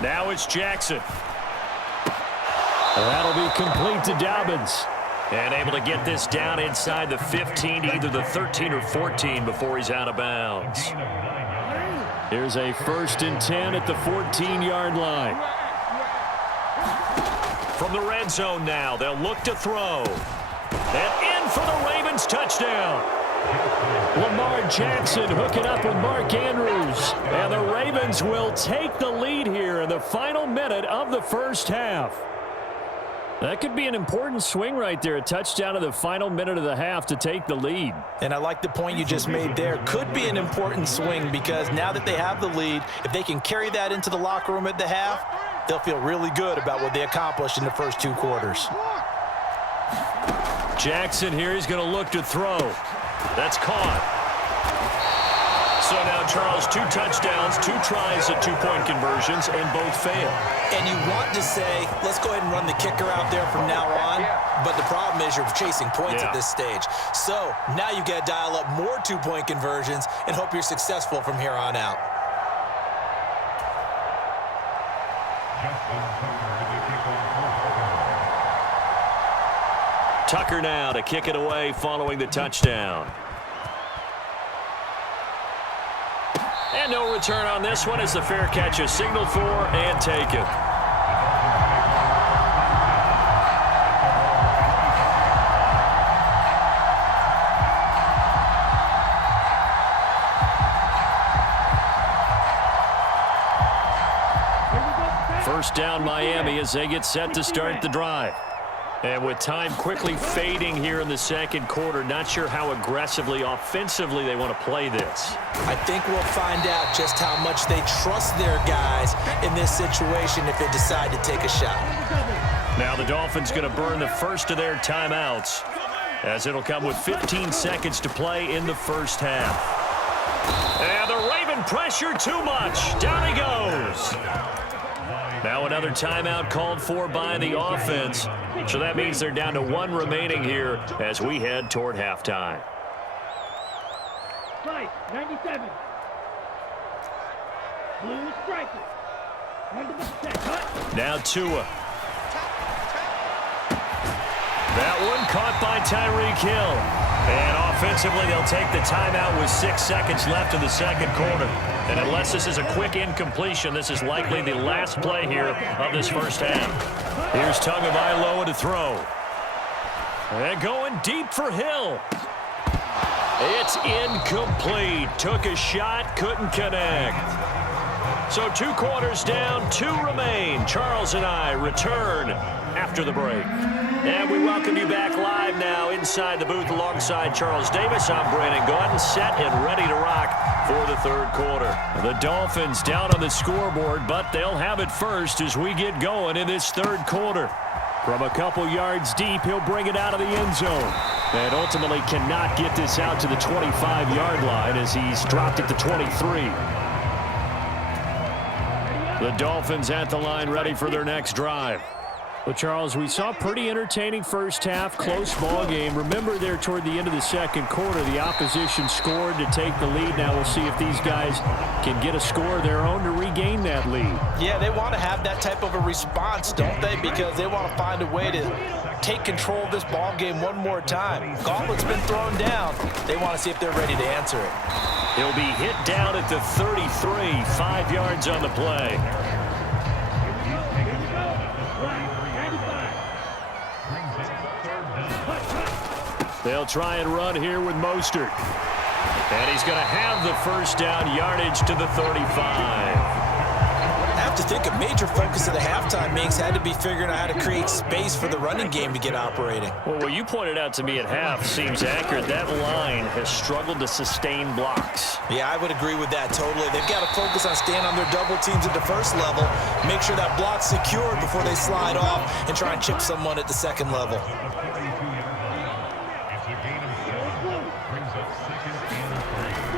Now it's Jackson. That'll be complete to Dobbins. And able to get this down inside the 15, either the 13 or 14 before he's out of bounds. Here's a 1st and 10 at the 14-yard line. From the red zone now, they'll look to throw. And in for the Ravens touchdown. Lamar Jackson hooking up with Mark Andrews. And the Ravens will take the lead here in the final minute of the first half. That could be an important swing right there. A touchdown in the final minute of the half to take the lead. And I like the point you just made there. Could be an important swing because now that they have the lead, if they can carry that into the locker room at the half, they'll feel really good about what they accomplished in the first 2 quarters. Jackson here, he's going to look to throw. That's caught. So now, Charles, 2 touchdowns, 2 tries at 2-point conversions, and both fail. And you want to say, let's go ahead and run the kicker out there from now on. But the problem is you're chasing points at this stage. So now you've got to dial up more 2-point conversions and hope you're successful from here on out. Tucker now to kick it away following the touchdown. And no return on this one as the fair catch is signaled for and taken. First down Miami as they get set to start the drive. And with time quickly fading here in the second quarter, not sure how aggressively, offensively they want to play this. I think we'll find out just how much they trust their guys in this situation if they decide to take a shot. Now the Dolphins going to burn the first of their timeouts as it'll come with 15 seconds to play in the first half. And the Raven pressure too much. Down he goes. Now another timeout called for by the offense. So that means they're down to 1 remaining here as we head toward halftime. 97. Blue striker. Now Tua. That one caught by Tyreek Hill. And offensively, they'll take the timeout with 6 seconds left in the second quarter. And unless this is a quick incompletion, this is likely the last play here of this first half. Here's Tagovailoa to throw. And going deep for Hill. It's incomplete. Took a shot, couldn't connect. So 2 quarters down, 2 remain. Charles and I return after the break. And we welcome you back live now inside the booth alongside Charles Davis. I'm Brandon Gaudin, set and ready to rock for the third quarter. The Dolphins down on the scoreboard, but they'll have it first as we get going in this third quarter. From a couple yards deep, he'll bring it out of the end zone. And ultimately cannot get this out to the 25-yard line as he's dropped it to 23. The Dolphins at the line ready for their next drive. Well, Charles, we saw a pretty entertaining first half, close ball game. Remember there toward the end of the second quarter, the opposition scored to take the lead. Now we'll see if these guys can get a score of their own to regain that lead. Yeah, they want to have that type of a response, don't they? Because they want to find a way to take control of this ball game one more time. Gauntlet's been thrown down. They want to see if they're ready to answer it. He'll be hit down at the 33, 5 yards on the play. They'll try and run here with Mostert. And he's going to have the first down, yardage to the 35. I have to think a major focus of the halftime meetings had to be figuring out how to create space for the running game to get operating. Well, what you pointed out to me at half seems accurate. That line has struggled to sustain blocks. Yeah, I would agree with that totally. They've got to focus on staying on their double teams at the first level, make sure that block's secured before they slide off and try and chip someone at the second level.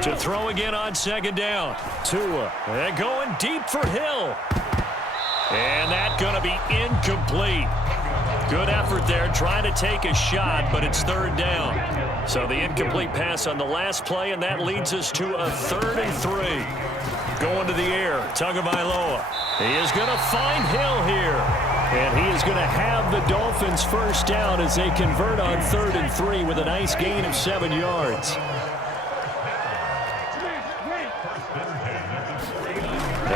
To throw again on second down. Tua. And going deep for Hill. And that's going to be incomplete. Good effort there trying to take a shot, but it's third down. So the incomplete pass on the last play, and that leads us to a 3rd and 3. Going to the air. Tagovailoa. He is going to find Hill here. And he is going to have the Dolphins first down as they convert on 3rd and 3 with a nice gain of 7 yards.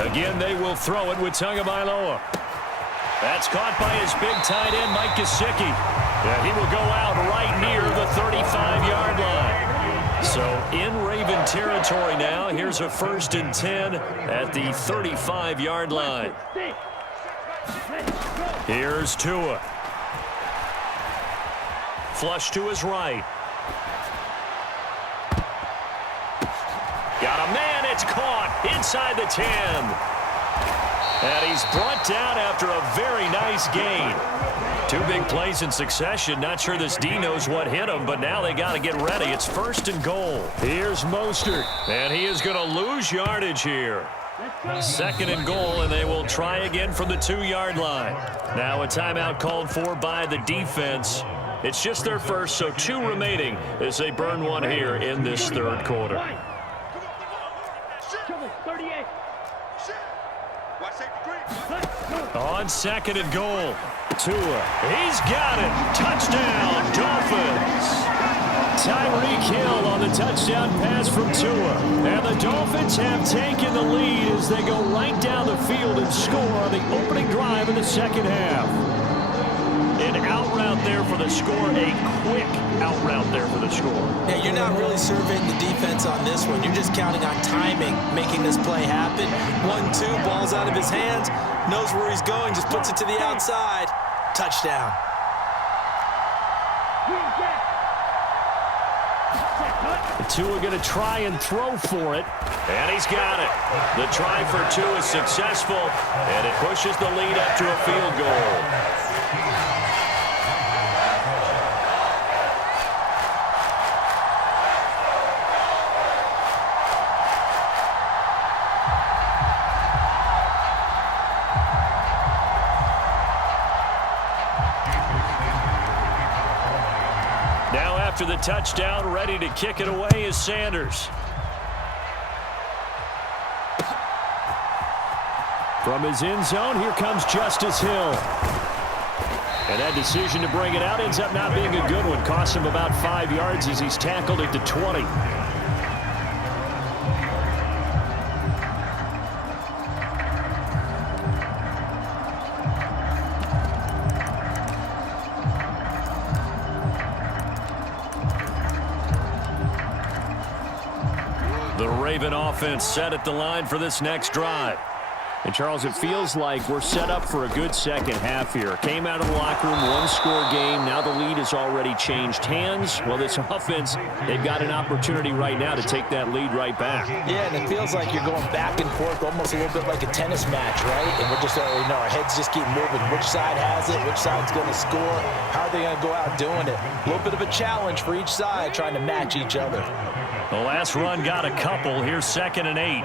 Again, they will throw it with Tagovailoa. That's caught by his big tight end, Mike Gesicki. Yeah, he will go out right near the 35-yard line. So in Raven territory now. Here's a 1st and 10 at the 35-yard line. Here's Tua. Flush to his right. Got a man. It's caught inside the 10. And he's brought down after a very nice gain. 2 big plays in succession. Not sure this D knows what hit him, but now they got to get ready. It's 1st and goal. Here's Mostert. And he is going to lose yardage here. 2nd and goal, and they will try again from the 2-yard line. Now a timeout called for by the defense. It's just their first, so 2 remaining as they burn one here in this 3rd quarter. On 2nd and goal. Tua. He's got it. Touchdown, Dolphins. Tyreek Hill on the touchdown pass from Tua. And the Dolphins have taken the lead as they go right down the field and score on the opening drive of the 2nd half. An out route there for the score. A quick out route there for the score. Yeah, you're not really surveying the defense on this one. You're just counting on timing, making this play happen. 1-2, ball's out of his hands. Knows where he's going, just puts it to the outside. Touchdown. Tua going to try and throw for it, and he's got it. The try for 2 is successful, and it pushes the lead up to a field goal. After the touchdown, ready to kick it away is Sanders. From his end zone, here comes Justice Hill. And that decision to bring it out ends up not being a good one. Costs him about 5 yards as he's tackled at the 20. The Raven offense set at the line for this next drive. And, Charles, it feels like we're set up for a good second half here. Came out of the locker room, 1-score game. Now the lead has already changed hands. Well, this offense, they've got an opportunity right now to take that lead right back. Yeah, and it feels like you're going back and forth, almost a little bit like a tennis match, right? And we're just already know our heads just keep moving. Which side has it? Which side's going to score? How are they going to go out doing it? A little bit of a challenge for each side, trying to match each other. The last run got a couple. Here's 2nd and 8.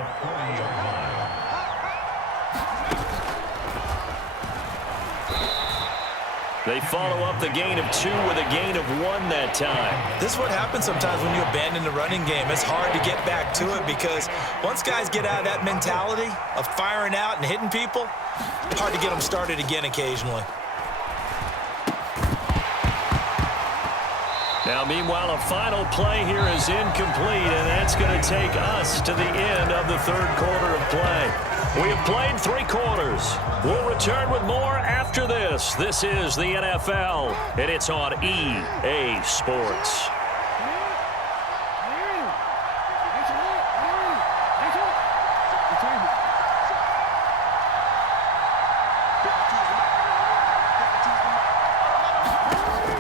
They follow up the gain of 2 with a gain of 1 that time. This is what happens sometimes when you abandon the running game. It's hard to get back to it because once guys get out of that mentality of firing out and hitting people, hard to get them started again occasionally. Now, meanwhile, a final play here is incomplete, and that's going to take us to the end of the 3rd quarter of play. We have played 3 quarters. We'll return with more after this. This is the NFL, and it's on EA Sports.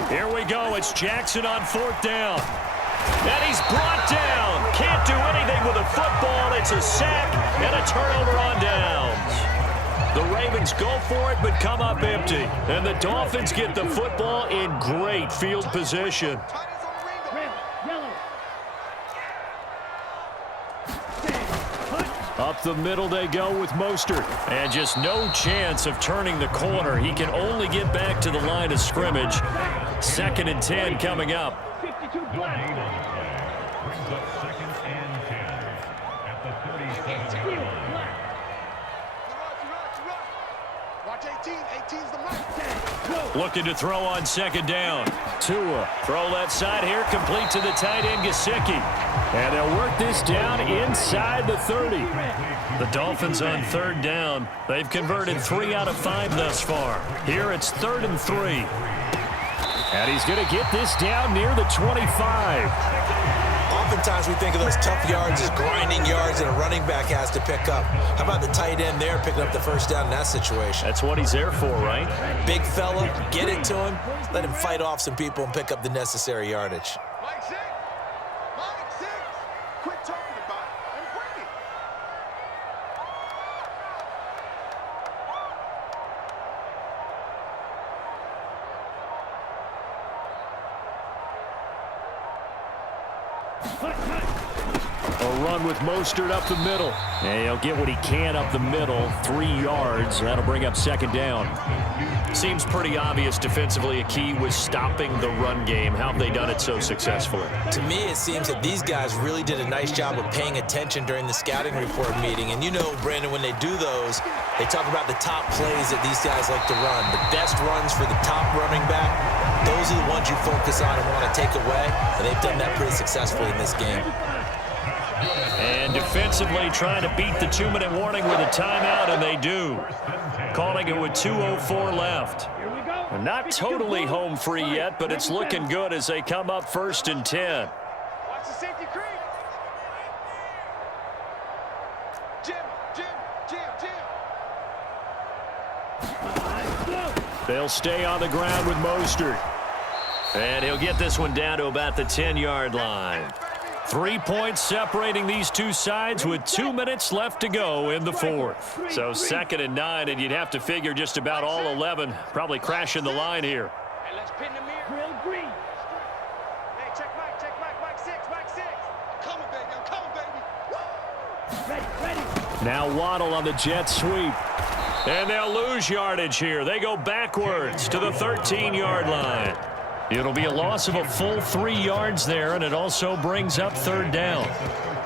Here we go. It's Jackson on 4th down. And he's brought down. Can't do anything with a football. It's a sack and a turnover on downs. The Ravens go for it but come up empty. And the Dolphins get the football in great field position. Up the middle they go with Mostert. And just no chance of turning the corner. He can only get back to the line of scrimmage. 2nd and 10 coming up. Steal, black. Watch 18. 18's the mark. Looking to throw on second down. Tua, throw left side here, complete to the tight end, Gesicki. And they'll work this down inside the 30. The Dolphins on third down. They've converted 3 out of 5 thus far. Here it's 3rd and 3. And he's going to get this down near the 25. Oftentimes we think of those tough yards as grinding yards that a running back has to pick up. How about the tight end there picking up the first down in that situation? That's what he's there for, right? Big fella, get it to him, let him fight off some people and pick up the necessary yardage. Mike 6. Mike 6. Quit talking about it and bring it. A run with Mostert up the middle. And he'll get what he can up the middle. 3 yards. That'll bring up second down. Seems pretty obvious defensively a key was stopping the run game. How have they done it so successfully? To me, it seems that these guys really did a nice job of paying attention during the scouting report meeting. And you know, Brandon, when they do those, they talk about the top plays that these guys like to run. The best runs for the top running back, those are the ones you focus on and want to take away. And they've done that pretty successfully in this game. And defensively trying to beat the 2-minute warning with a timeout, and they do. Calling it with 2:04 left. They're not totally home free yet, but it's looking good as they come up 1st and 10. Watch the safety creep. Jim. They'll stay on the ground with Mostert. And he'll get this one down to about the 10-yard line. 3 points separating these two sides with 2 minutes left to go in the 4th. So 2nd and 9, and you'd have to figure just about all 11 probably crashing the line here. Hey, let's pin the mirror. Grill green. Hey, check Mike 6. I'm coming, baby. Ready. Now Waddle on the jet sweep. And they'll lose yardage here. They go backwards to the 13-yard line. It'll be a loss of a full 3 yards there, and it also brings up 3rd down.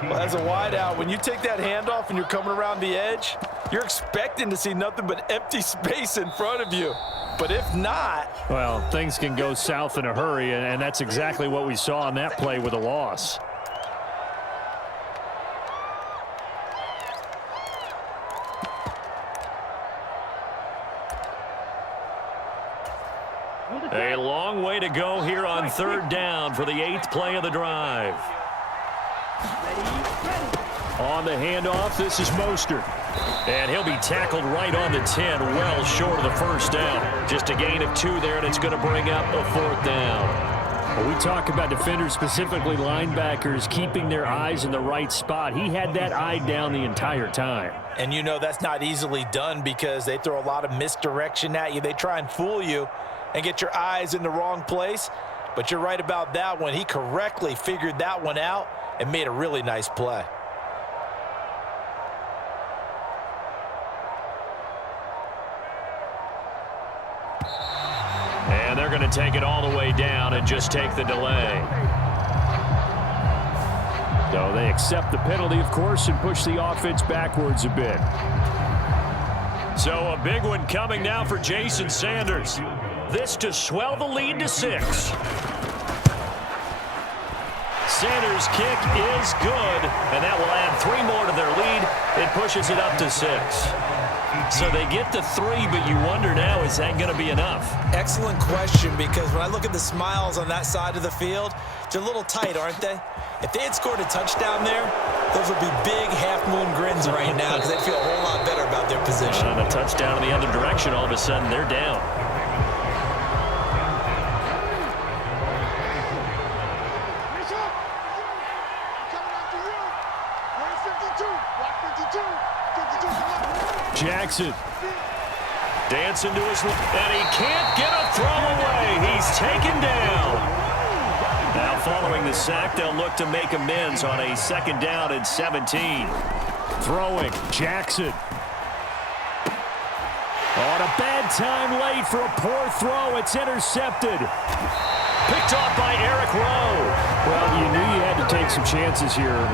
Well, as a wideout, when you take that handoff and you're coming around the edge, you're expecting to see nothing but empty space in front of you. But if not... Well, things can go south in a hurry, and that's exactly what we saw on that play with a loss. A long way to go here on 3rd down for the 8th play of the drive. On the handoff, this is Mostert. And he'll be tackled right on the 10, well short of the 1st down. Just a gain of 2 there, and it's going to bring up a 4th down. When we talk about defenders, specifically linebackers, keeping their eyes in the right spot, he had that eye down the entire time. And you know that's not easily done because they throw a lot of misdirection at you. They try and fool you and get your eyes in the wrong place. But you're right about that one. He correctly figured that one out and made a really nice play. And they're going to take it all the way down and just take the delay. So they accept the penalty, of course, and push the offense backwards a bit. So a big one coming now for Jason Sanders. This to swell the lead to 6. Sanders' kick is good, and that will add 3 more to their lead. It pushes it up to 6. So they get to 3, but you wonder now, is that going to be enough? Excellent question, because when I look at the smiles on that side of the field, they're a little tight, aren't they? If they had scored a touchdown there, those would be big half-moon grins right now because they'd feel a whole lot better about their position. And a touchdown in the other direction, all of a sudden they're down. Jackson dancing to his left, and he can't get a throw away. He's taken down. Now following the sack, they'll look to make amends on a 2nd down and 17. Throwing, Jackson. On a bad time late for a poor throw. It's intercepted. Picked off by Eric Rowe. Well, you knew you had to take some chances here.